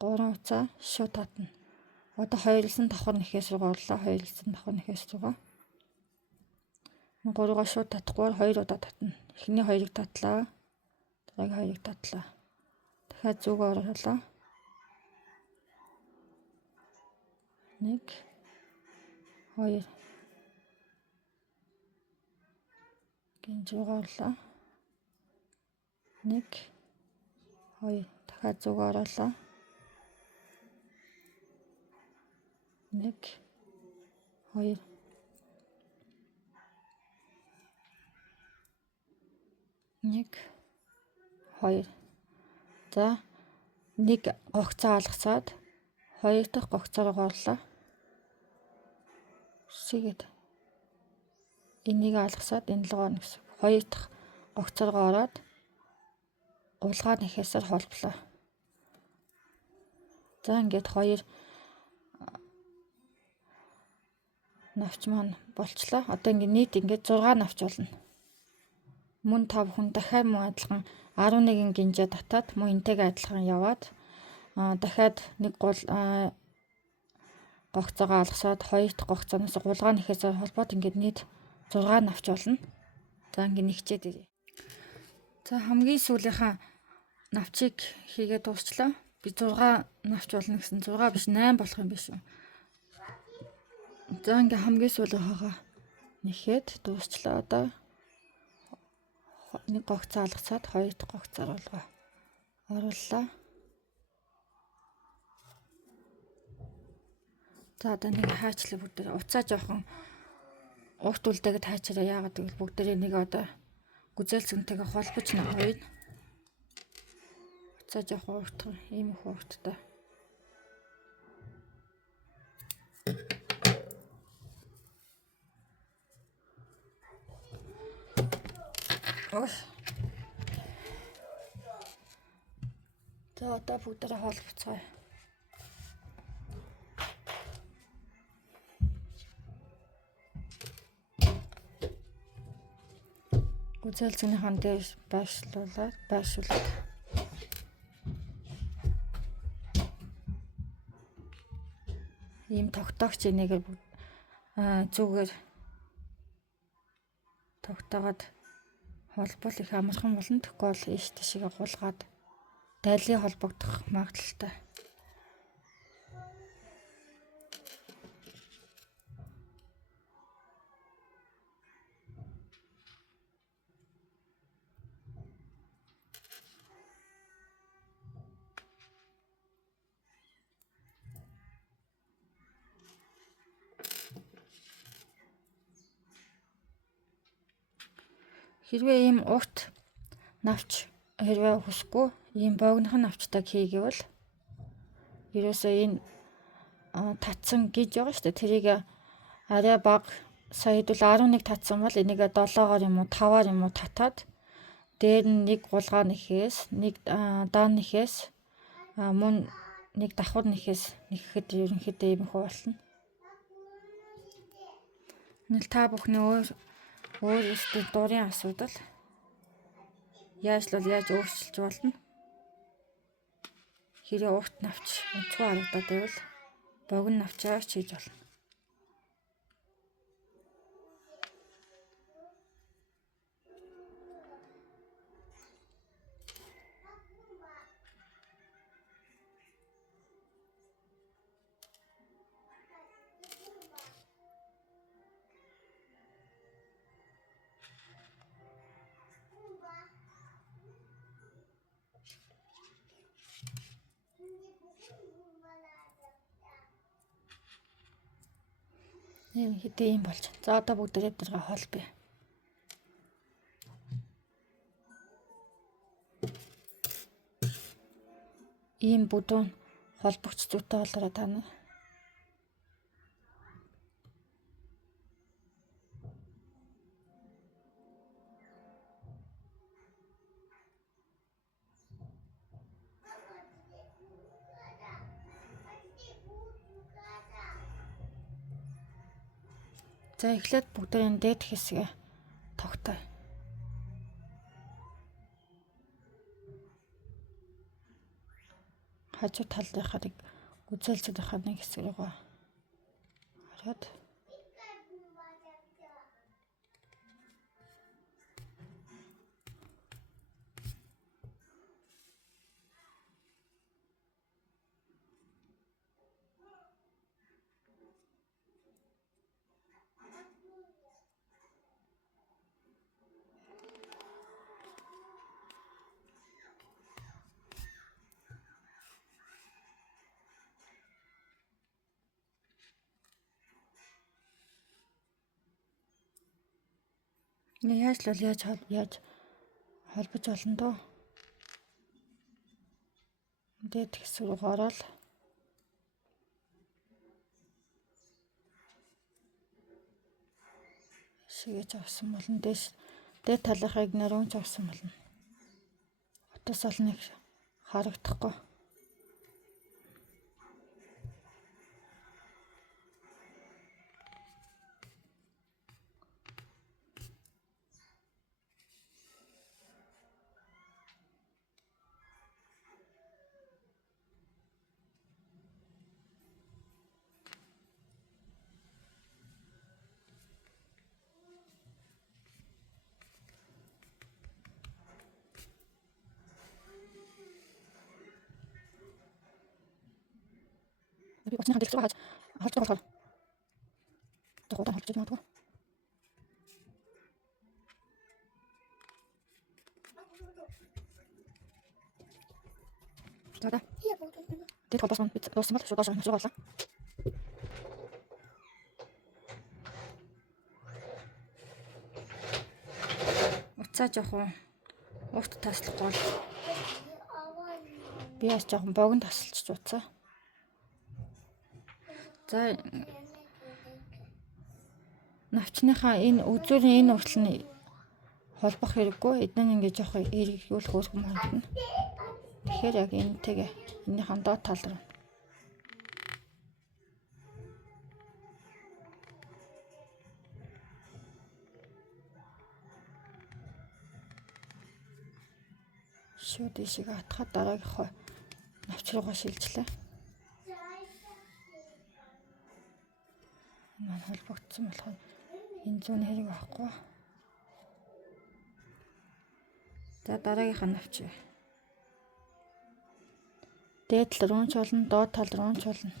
3 уцаа шууд татна. Одоо 2 давхар нэхээс рүү орлоо. 2 давхар нэхээс рүүгээ 3-гаа шууд татахгүй 2 удаа татна. Эхний 2-ыг татлаа. Дараагийн 2-ыг татлаа. Дахиад зүгөө оруулаа. 1 2 гинж рүү орлоо. 1 2 дахиад зүгөө оруулаа. 1 2 1 2. За нэг гогцоо алгасаад 2 дахь гогцоо руу орлоо. Үсгээд энийг алгасаад энэ руу орно гэсэн. 2 дахь гогцоо руу ороод улгаан нэхээсээр холболоо. За ингээд 2 навч маань болчлоо. Одоо ингээд нийт ингээд 6 навч болно. Мөн та бүхэн дахиад мөн адилхан 11 гинжээ татаад мөн энтэйгээ адилхан яваад дахиад нэг гогцоогоо алгасаад 2 дахь гогцооноос гулгаан нэхээсээр холбоод ингээд нийт 6 навч болно. За ингээд нэгчээд ирье. За хамгийн сүүлийнхаа навчийг хийгээд дуусчлаа. Би 6 навч болно гэсэн 6 биш 8 болох юм биш үү? За ингээд хамгийн сүүлийнхаагаа нэхэд дуусчлаа. Одоо нэг гогцоо алгасаад 2 дахь гогцоор орууллаа. За одоо нэг хаачлаа бүгд уцаа жоохон урт үлдээгээд хаачаараа яагаад гэвэл бүгдээ нэг одоо гүзээлцэнтэйгээ холбож навъя. Уцаа жоохон урт ийм их урттай. За одоо бүгдээ холбоцгоё. Гүзээлцгийнхаа дээр байршуулаад ийм тогтоогч энийгээр зүгээр тогтоогоод холбол их амархан болно. Тэгэхгүй бол ийш тийшээ гулгаад дайлын холбогдох магадлалтай. Хэрвээ ийм урт навч хэрвээ хүсэхгүй ийм богинохон навчтайг хийгээвэл ерөөсөө энэ татсан гэж байгаа шүү дээ. Тэрийг арай бага сая хэдүүл 11 татсан бол энийг 7-оор юм уу 5-аар юм уу татаад дээр нь нэг гулгаа нэхээс нэг даан нэхээс мөн нэг давхар нэхээс нэхэхэд ерөнхийдөө ийм их болно. Нэг та бүхний өөрөөсөө дурын асуудал яаж өөрчилж болно. Хэрэг урт навч онцгой харагдаад байвал богино навчаар хийж болно. Ийм хэдий юм болж. За одоо бүгдээ дэргээ холбоё. Ийм бүдүүн холбогч зүйтэй болоорой та нар. За эхлээд бүгдээ энэ дээд хэсгээ тогтоё. Хажуу талынхаа нэг гүзээлцэдийнхаа нэг хэсэг рүү хараад яаж холбож олон доо. Дээд хэсэг рүү ороод шигэж авсан болно. Дээд талынхаа игнаар унж авсан болно. Утас олныг харагдахгүй. Би очны хандлагч байгаа харж байгаа болохоор дуудан холбож байгаа. За. Тэд холбосон бид дууссан бол шууд доош хонж байгаа. Уцаа жоохон урт таслахгүй бол би яаж жоохон богино тасалчих уцаа. За навчныхаа энэ үзүүрийн энэ уртл нь холбох хэрэггүй. Эдгээр нь ингээд жоохон эргүүлэх үүрэг магадна. Тэгэхээр яг энэтэйгээ энийхэн доод тал руу шууд ишиг атахад дараагийнхаа навч руугаа шилжлээ. Манай холбогдсон болохоор энэ зүүн хэрэг авахгүй. За дараагийнхаа навч. Дээд тал руу унч болно, доод тал руу унч болно.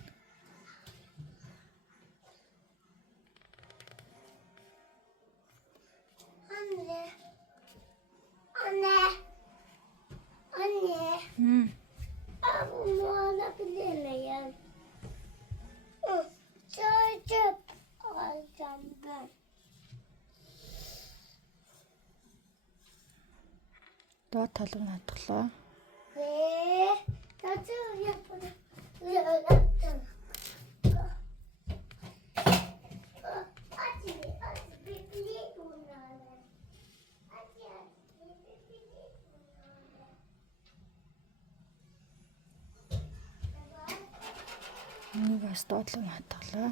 Доод тал руу хатглаа. Нэгээс доотлон хатглаа.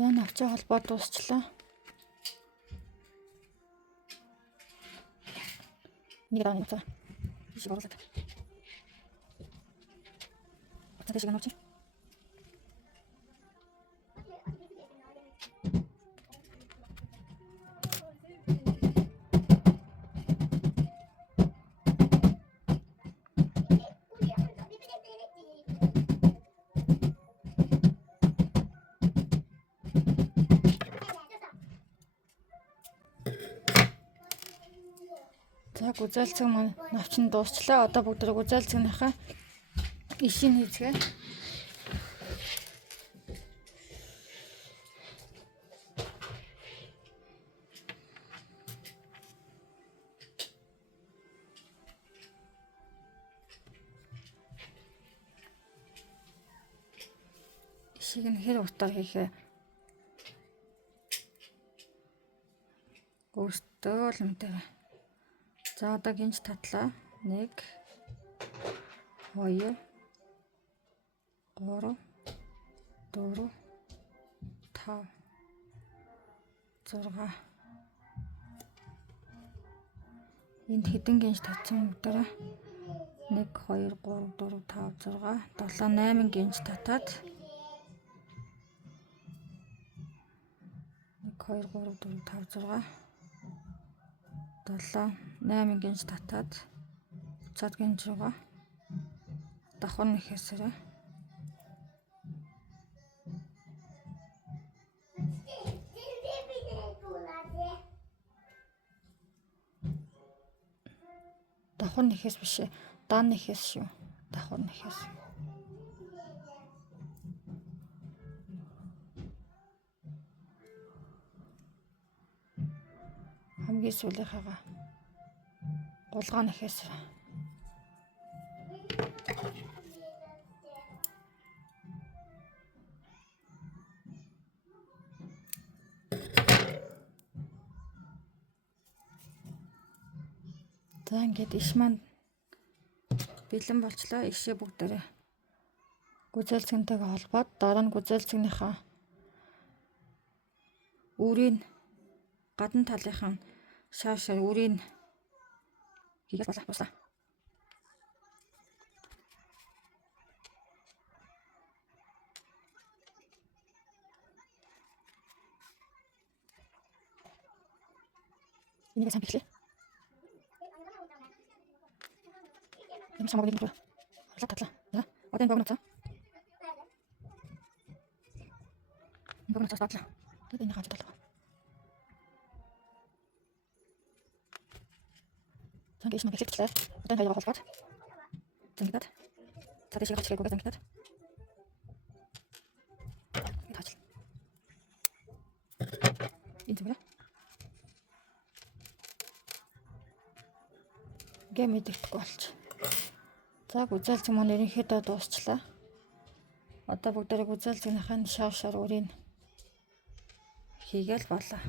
За навчаа холбоо дуусчлаа. Нэг даа нэг цаа. Ишиг оруулаад. Оцоо шиг нууч. За гүзээлцэг маань навчин дуусчлаа. Одоо бүгд гүзээлцэгнийхээ ишийг хийцгээ. Ишийг нь хэр утгаар хийхээ өөртөө л мэдээ. За одоо гинж татлаа. 1 2 3 4 5 6 энд хэдэн гинж татсан бүгдээрээ 1 2 3 4 5 6 7 8 гинж татаад 1 2 3 4 5 6 7 8 гинж татаад буцаад гинж руугаа давхар нэхээсээрээ давхар нэхээс биш дан нэхээс шүү. Давхар нэхээс. Хамгийн сүүлийнхээгаа гулгаа нэхээс. За ингээд иш маань бэлэн болчлоо. Ишээ бүгдээрээ гүзээлцэгнтэйгээ холбоод дараа нь гүзээлцэгнийхээ үрийн гадна талынхаа шаашаар үрийн хийгээд болоо. Энийг сайн бичлээ. Энэ самаг гэдэг нь татлаа. За, одоо энэ богноцоо. Богноцоо татлаа. Тэгээд энэ хаач татлаа. Зангиш маг хэлчихлээ. Одоо энэ хоёроо холбоод. Зангидаад. Цааш шиг хачдаг үгээ зангидаад. Таач. Энэ зүгээрээ. Гэмэдэгдэхгүй болч. За гүзээлцэг маань ерөнхийдөө дуусчлаа. Одоо бүгдээрээ гүзээлцэгнийхэн шаашаар үрийг хийгээл болоо.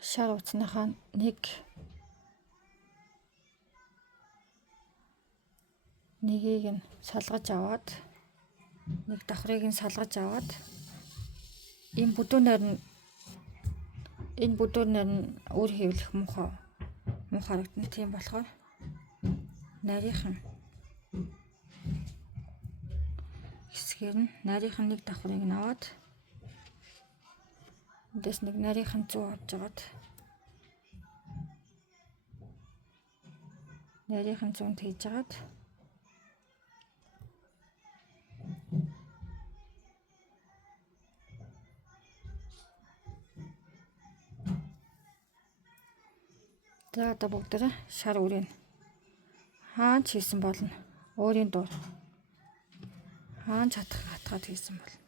Шар утасныхаа нэгийг нь салгаж аваад нэг давхрыг нь салгаж аваад энэ бүдүүнээр нь үр хэвлэх муухай харагдана. Тийм болохоор нарийнхан хэсгээр нь нарийнхан нэг давхрыг нь аваад эндээс нэг нарийнхан зүү авч жагаад нарийнхан зүүнд хийж жагаад за одоо бүгдээ шар үрийн хаач хийсэн болно. Өөрийн дуур хаач хатгаад хийсэн болно.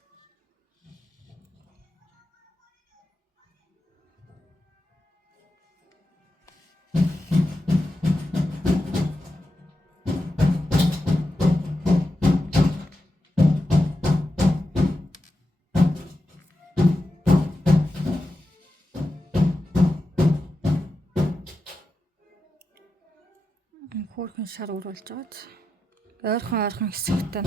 Хөөрхөн шар үрүүлж байгааз ойрхон хэсэгтээ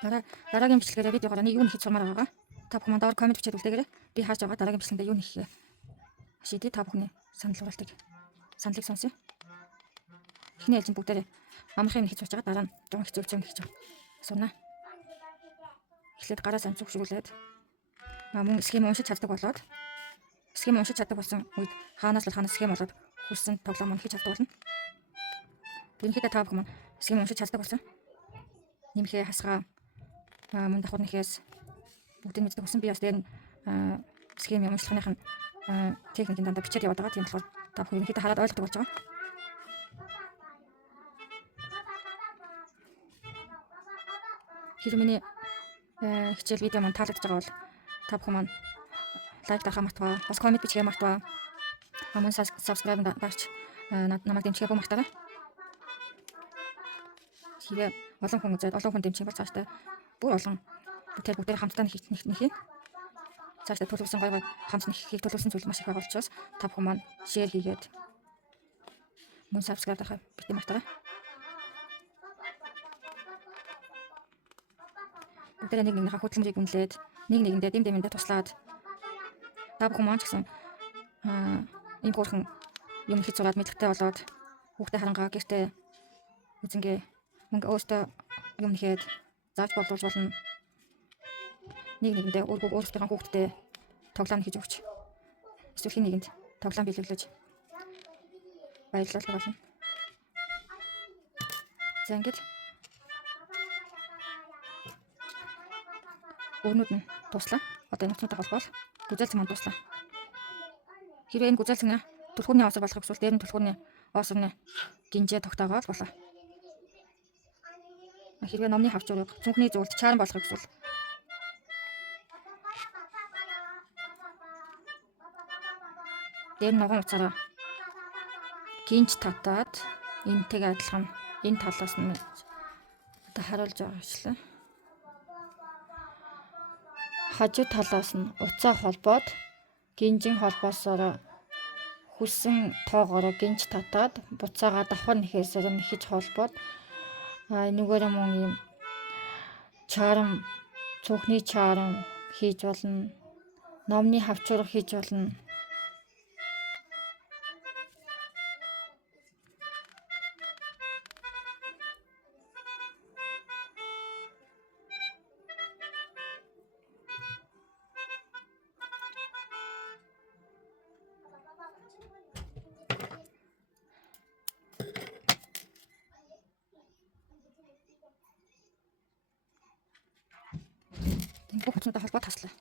Дараагийн бичлэгээр видеогоор нэг юу нөхөж сурмаар байгаа. Та бүхэн доор комент бичээд үлдээгээрэй. Би хааж байгаа дараагийн бичлэгэндээ юу нөхөх шийдээ та бүхний саналыг сонсъё. Эхний ээлжинд бүгдээрээ амархын нөхөж сууж байгаа. Дараа нь жоохон хэцүү нөхөж сурна. Эхлээд гараа сайн зүгшрүүлээд мөн схем уншиж чаддаг болоод схем уншиж чаддаг болсон үед хаанаас схем болоод хүссэн тоглоом нөхөж чаддаг болно. Ерөнхийдөө та бүхэн схем уншиж чаддаг болсон. Нэмхээ хасгаа мөн давхар нэхээс бүгд мэддэг болсон. Би бас дээр схем уншлахных нь техникийн дандаа бичээд яваад байгаа. Тийм болохоор та бүхэн ерөнхийдөө хараад ойлгодог болж байгаа. Хэрвээ миний хичээл видео маань таалагдж байгаа бол та бүхэн маань лайк дарахаа мартаваа. Бас комент бичихээ мартаваа. Мөн subscribe дарч намайг дэмжихээ мартаарай. Хэрвээ олон хүн үзээд олон хүн дэмжих бол цаашдаа бүр олон бүгд хамтдаа нэхээ. Цаашдаа төлөвлөсөн гой хамт нэхийг төлөвлөсөн зүйл маш их байгаа учраас та бүхэн маань шеэр хийгээд мөн subscribe дарахаа бити мартаарай. Бүгдээ нэг нэгнийхээ хөдөлмөрийг үнэлээд нэг нэгэндээ дэм-дэмэндээ туслаад та бүхэн маань ч гэсэн энэ гурхан юм хийж сураад мэдлэгтэй болоод хүүхдээ харангаа гэртээ үзэнгээ мөнгө өөртөө юм нэхэд зааж болуулж болно. Нэг нэгэндээ өөрсдийнхөө хүүхдэд тоглоом хийж өгч эсвэл хин нэгэнд тоглоом биелүүлж баярлалаа болно. За ингэж өрнүүд нь туслаа. Одоо энэ нөхцөлтэй холбоол гүзээлцэн маань туслаа. Хэрвээ энэ гүзээлцэн түлхүүрний осор болохыг хүсвэл дээр нь түлхүүрний осорны гинжээ тогтоогоод болоо. Хэрвээ номны хавчуурыг цүнхний зүйлд чааран болохыг хүсвэл дээр ногоон уцаараа гинж татаад энтэйг адилхан энэ талаас нь одоо харуулж байгаа хэвчлээ. Хажуу талаас нь уцаа холбоод гинжийн холбоосоор хүссэн тоогоороо гинж татаад буцаага давхар нэхээсээр нэхэж холбоод нүгээрээ мөн юм чарам цүнхний чарам хийж болно. Номны хавчуурга хийж болно. Бүх хүчнтэй холбоо таслаа.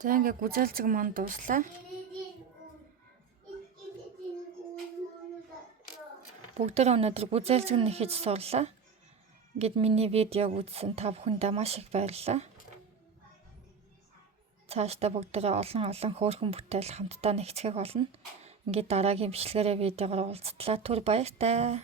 За ингээ гүзээлцэг маань дуслаа. Бүгдээ өнөөдөр гүзээлцэг нэхэж сурлаа. Ингээд миний видеог үзсэн та бүхэндээ маш их баярлалаа. Цаашдаа бүгдээ олон хөөрхөн бүтээл хамтдаа нэгтгэх болно. Ингээд дараагийн бичлэгээрээ видеогоор уулзтлаа. Түр баяртай.